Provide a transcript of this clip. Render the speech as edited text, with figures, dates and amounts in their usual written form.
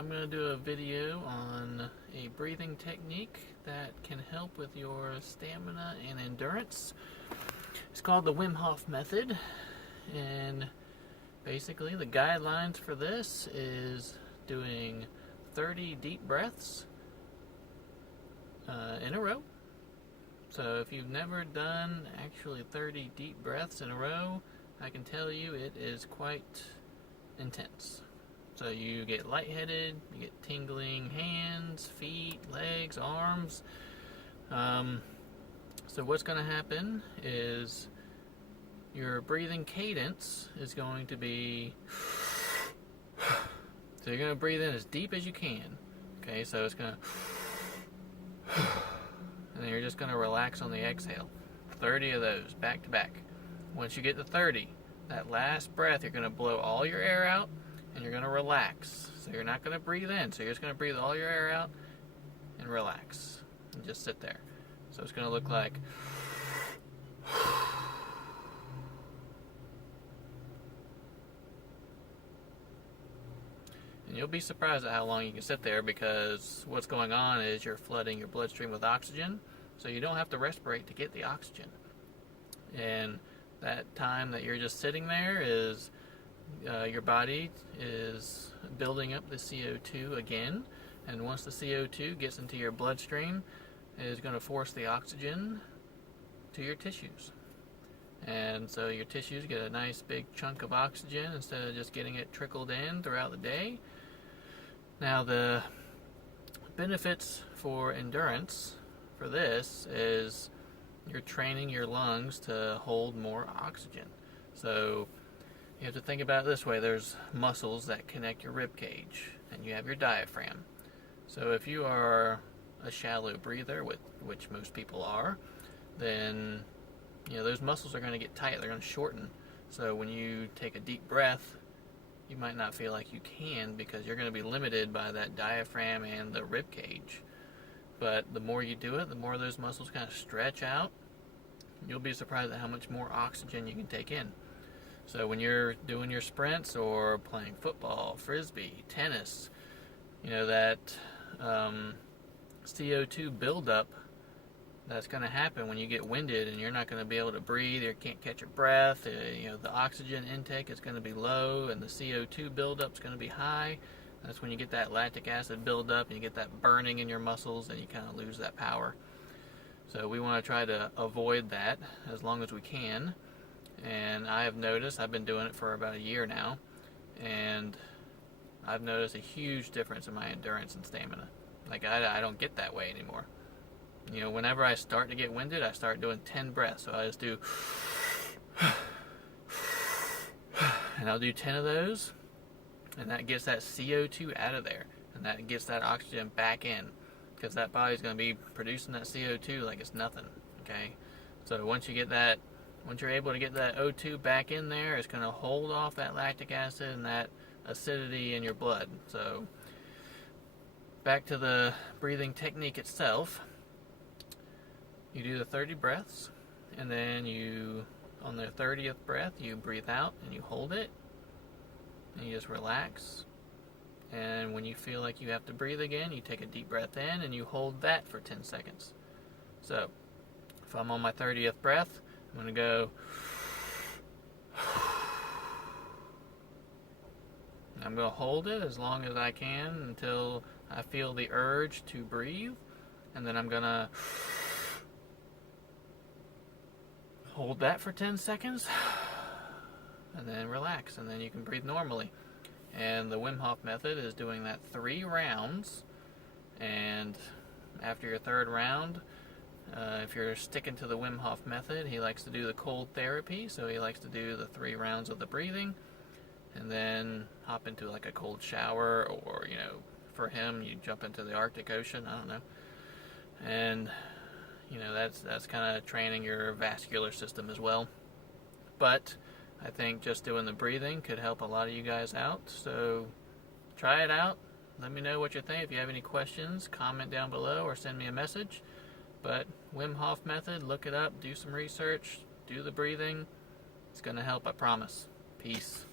I'm going to do a video on a breathing technique that can help with your stamina and endurance. It's called the Wim Hof Method, and basically the guidelines for this is doing 30 deep breaths in a row. So if you've never done actually 30 deep breaths in a row, I can tell you it is quite intense. So you get lightheaded, you get tingling hands, feet, legs, arms. So what's going to happen is your breathing cadence is going to be, so you're going to breathe in as deep as you can. Okay, so it's going to, and then you're just going to relax on the exhale. 30 of those back to back. Once you get to 30, that last breath, you're going to blow all your air out and you're going to relax. So you're not going to breathe in. So you're just going to breathe all your air out and relax. And just sit there. So it's going to look like and you'll be surprised at how long you can sit there, because what's going on is you're flooding your bloodstream with oxygen. So you don't have to respirate to get the oxygen. And that time that you're just sitting there is your body is building up the CO2 again, and once the CO2 gets into your bloodstream, it is going to force the oxygen to your tissues. And so your tissues get a nice big chunk of oxygen instead of just getting it trickled in throughout the day. Now the benefits for endurance for this is you're training your lungs to hold more oxygen. So you have to think about it this way. There's muscles that connect your rib cage, and you have your diaphragm. So if you are a shallow breather, which most people are, then those muscles are going to get tight. They're going to shorten. So when you take a deep breath, you might not feel like you can, because you're going to be limited by that diaphragm and the rib cage. But the more you do it, the more those muscles kind of stretch out. You'll be surprised at how much more oxygen you can take in. So when you're doing your sprints or playing football, frisbee, tennis, that CO2 buildup that's going to happen when you get winded and you're not going to be able to breathe, you can't catch your breath, the oxygen intake is going to be low and the CO2 buildup is going to be high. That's when you get that lactic acid buildup and you get that burning in your muscles and you kind of lose that power. So we want to try to avoid that as long as we can. And I have noticed, I've been doing it for about a year now, and I've noticed a huge difference in my endurance and stamina. Like I don't get that way anymore. Whenever I start to get winded, I start doing 10 breaths. So I just do, and I'll do 10 of those, and that gets that CO2 out of there, and that gets that oxygen back in, because that body's going to be producing that CO2 like it's nothing. Okay, so once you're able to get that O2 back in there, it's going to hold off that lactic acid and that acidity in your blood. So back to the breathing technique itself. You do the 30 breaths, and then on the 30th breath, you breathe out and you hold it, and you just relax. And when you feel like you have to breathe again, you take a deep breath in and you hold that for 10 seconds. So if I'm on my 30th breath, I'm going to go, I'm going to hold it as long as I can until I feel the urge to breathe, and then I'm going to hold that for 10 seconds, and then relax, and then you can breathe normally. And the Wim Hof Method is doing that 3 rounds, and after your 3rd round, if you're sticking to the Wim Hof Method, he likes to do the cold therapy, so he likes to do the 3 rounds of the breathing, and then hop into like a cold shower, or, for him, you jump into the Arctic Ocean, I don't know. And, that's kind of training your vascular system as well. But I think just doing the breathing could help a lot of you guys out, so try it out. Let me know what you think. If you have any questions, comment down below or send me a message. But Wim Hof Method, look it up, do some research, do the breathing. It's going to help, I promise. Peace.